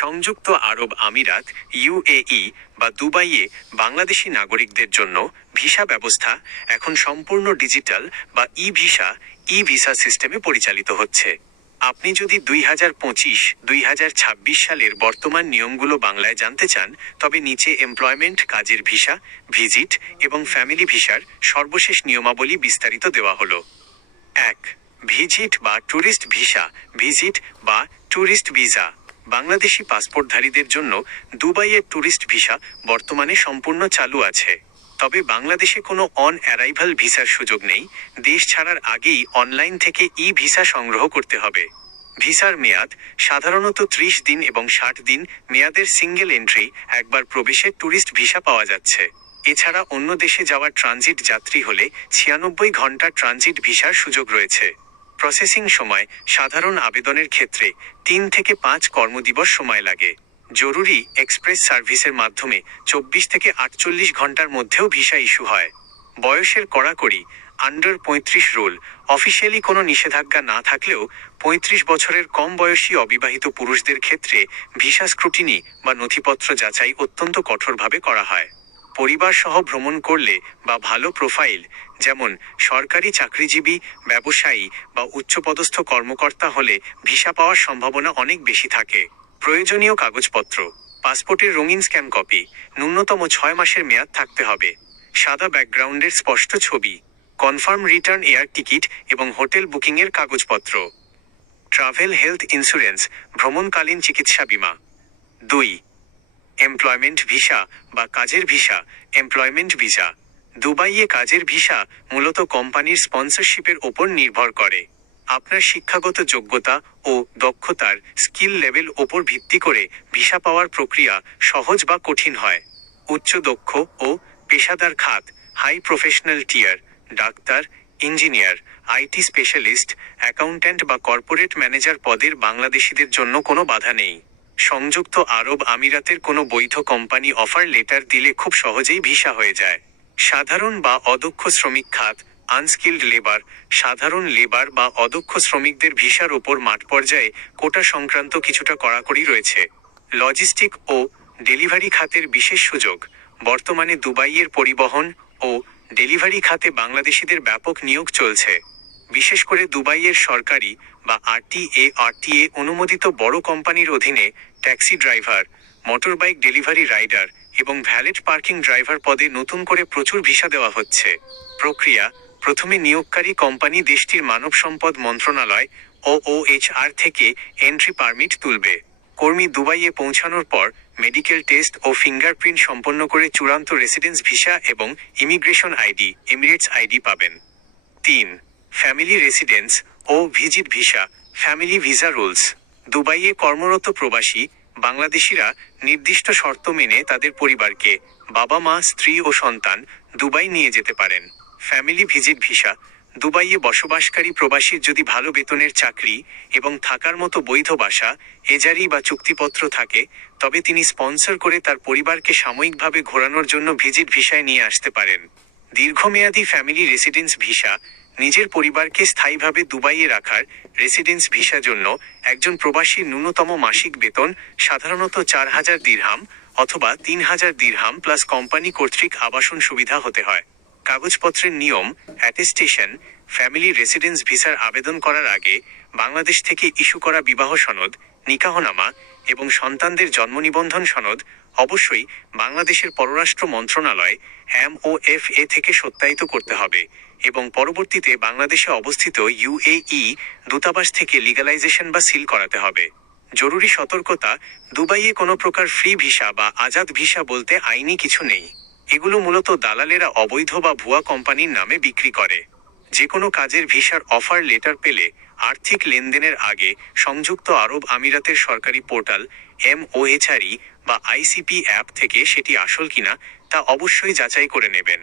সংযুক্ত আরব আমিরাত ইউএই বা দুবাইয়ে বাংলাদেশি নাগরিকদের জন্য ভিসা ব্যবস্থা এখন সম্পূর্ণ ডিজিটাল বা ই ভিসা সিস্টেমে পরিচালিত হচ্ছে। আপনি যদি 2025-2026 সালের বর্তমান নিয়মগুলো বাংলায় জানতে চান, তবে নিচে এমপ্লয়মেন্ট কাজের ভিসা, ভিজিট এবং ফ্যামিলি ভিসার সর্বশেষ নিয়মাবলী বিস্তারিত দেওয়া হলো। 1. ভিজিট বা ট্যুরিস্ট ভিসা। ভিজিট বা ট্যুরিস্ট ভিসা বাংলাদেশি পাসপোর্টধারীদের জন্য দুবাইয়ের ট্যুরিস্ট ভিসা বর্তমানে সম্পূর্ণ চালু আছে। তবে বাংলাদেশে কোনো অন অ্যারাইভাল ভিসার সুযোগ নেই। দেশ ছাড়ার আগেই অনলাইন থেকে ই-ভিসা সংগ্রহ করতে হবে। ভিসার মেয়াদ সাধারণত 30 দিন এবং 60 দিন মেয়াদের সিঙ্গেল এন্ট্রি একবার প্রবেশের ট্যুরিস্ট ভিসা পাওয়া যাচ্ছে। এছাড়া অন্য দেশে যাওয়ার ট্রানজিট যাত্রী হলে 96 ঘন্টা ট্রানজিট ভিসার সুযোগ রয়েছে। প্রসেসিং সময় সাধারণ আবেদনের ক্ষেত্রে 3 থেকে 5 কর্মদিবস সময় লাগে। জরুরি এক্সপ্রেস সার্ভিসের মাধ্যমে 24 থেকে 48 ঘন্টার মধ্যেও ভিসা ইস্যু হয়। বয়সের কড়াকড়ি আন্ডার 35 রুল। অফিসিয়ালি কোনো নিষেধাজ্ঞা না থাকলেও 35 বছরের কম বয়সী অবিবাহিত পুরুষদের ক্ষেত্রে ভিসা স্ক্রুটিনি বা নথিপত্র যাচাই অত্যন্ত কঠোরভাবে করা হয়। পরিবার সহ ভ্রমণ করলে বা ভালো প্রোফাইল, যেমন সরকারি চাকরিজীবী, ব্যবসায়ী বা উচ্চপদস্থ কর্মকর্তা হলে ভিসা পাওয়ার সম্ভাবনা অনেক বেশি থাকে। প্রয়োজনীয় কাগজপত্র: পাসপোর্টের রঙিন স্ক্যান কপি, ন্যূনতম 6 মাসের মেয়াদ থাকতে হবে, সাদা ব্যাকগ্রাউন্ডের স্পষ্ট ছবি, কনফার্ম রিটার্ন এয়ার টিকিট এবং হোটেল বুকিংয়ের কাগজপত্র। ট্রাভেল হেলথ ইন্স্যুরেন্স, ভ্রমণকালীন চিকিৎসা বীমা। 2. এমপ্লয়মেন্ট ভিসা বা কাজের ভিসা। এমপ্লয়মেন্ট ভিসা দুবাইয়ে কাজের ভিসা মূলত কোম্পানির স্পন্সরশিপের ওপর নির্ভর করে। আপনার শিক্ষাগত যোগ্যতা ও দক্ষতার স্কিল লেভেল ওপর ভিত্তি করে ভিসা পাওয়ার প্রক্রিয়া সহজ বা কঠিন হয়। উচ্চ দক্ষ ও পেশাদার খাত, high professional tier, doctor, engineer, IT specialist, accountant বা কর্পোরেট ম্যানেজার পদের বাংলাদেশিদের জন্য কোনো বাধা নেই। সংযুক্ত আরব আমিরাতের কোনো বৈধ কোম্পানি অফার লেটার দিলে খুব সহজেই ভিসা হয়ে যায়। সাধারণ বা অদক্ষ শ্রমিক খাত, আনস্কিল্ড লেবার। সাধারণ লেবার বা অদক্ষ শ্রমিকদের ভিসার ওপর মাঠ পর্যায়ে কোটা সংক্রান্ত কিছুটা কড়াকড়ি রয়েছে। লজিস্টিক ও ডেলিভারি খাতের বিশেষ সুযোগ। বর্তমানে দুবাইয়ের পরিবহন ও ডেলিভারি খাতে বাংলাদেশিদের ব্যাপক নিয়োগ চলছে। বিশেষ করে দুবাইয়ের সরকারি বা আরটিএ অনুমোদিত বড় কোম্পানির অধীনে taxi driver, motorbike delivery rider এবং ভ্যালেট পার্কিং ড্রাইভার পদে নতুন করে প্রচুর ভিসা দেওয়া হচ্ছে। প্রক্রিয়া: প্রথমে নিয়োগকারী কোম্পানি দেশটির মানব সম্পদ মন্ত্রণালয় OOHR থেকে এন্ট্রি পারমিট তুলবে। কর্মী দুবাইয়ে পৌঁছানোর পর মেডিকেল টেস্ট ও ফিঙ্গারপ্রিন্ট সম্পন্ন করে চূড়ান্ত রেসিডেন্স ভিসা এবং ইমিগ্রেশন আইডি, এমিরেটস আইডি পাবেন। 3. ফ্যামিলি রেসিডেন্স ও visit visa. Family visa rules: দুবাইয়ে কর্মরত প্রবাসী বাংলাদেশিরা নির্দিষ্ট শর্ত মেনে তাদের পরিবারকে, বাবা মা, স্ত্রী ও সন্তান দুবাই নিয়ে যেতে পারেন। ফ্যামিলি ভিজিট ভিসা: দুবাইয়ে বসবাসকারী প্রবাসীর যদি ভালো বেতনের চাকরি এবং থাকার মতো বৈধ বাসা, এজারি বা চুক্তিপত্র থাকে, তবে তিনি স্পন্সর করে তার পরিবারকে সাময়িকভাবে ঘোরানোর জন্য ভিজিট ভিসায় নিয়ে আসতে পারেন। দীর্ঘমেয়াদী ফ্যামিলি রেসিডেন্স ভিসা: নিজের পরিবারকে স্থায়ীভাবে দুবাইয়ে রাখার রেসিডেন্স ভিসা জন্য একজন প্রবাসীর ন্যূনতম মাসিক বেতন সাধারণত 4000 দিরহাম অথবা 3000 দিরহাম প্লাস কোম্পানি কর্তৃক আবাসন সুবিধা হতে হয়। কাগজপত্রের নিয়ম: অ্যাটেস্টেশন: ফ্যামিলি রেসিডেন্স ভিসার আবেদন করার আগে বাংলাদেশ থেকে ইস্যু করা বিবাহ সনদ, নিকাহনামা এবং সন্তানদের জন্মনিবন্ধন সনদ অবশ্যই বাংলাদেশের পররাষ্ট্র মন্ত্রণালয় MOFA থেকে সত্যায়িত করতে হবে এবং পরবর্তীতে বাংলাদেশে অবস্থিত UAE দূতাবাস থেকে লিগ্যালাইজেশন বা সিল করাতে হবে। জরুরি সতর্কতা: দুবাইয়ে কোনো প্রকার ফ্রি ভিসা বা আজাদ ভিসা বলতে আইনি কিছু নেই। এগুলো মূলত দালালেরা অবৈধ বা ভুয়া কোম্পানির নামে বিক্রি করে। যে কোনো কাজের ভিসার অফার লেটার পেলে আর্থিক লেনদেনের আগে সংযুক্ত আরব আমিরাতের সরকারি পোর্টাল MOHRE বা ICP অ্যাপ থেকে সেটি আসল কিনা তা অবশ্যই যাচাই করে নেবেন।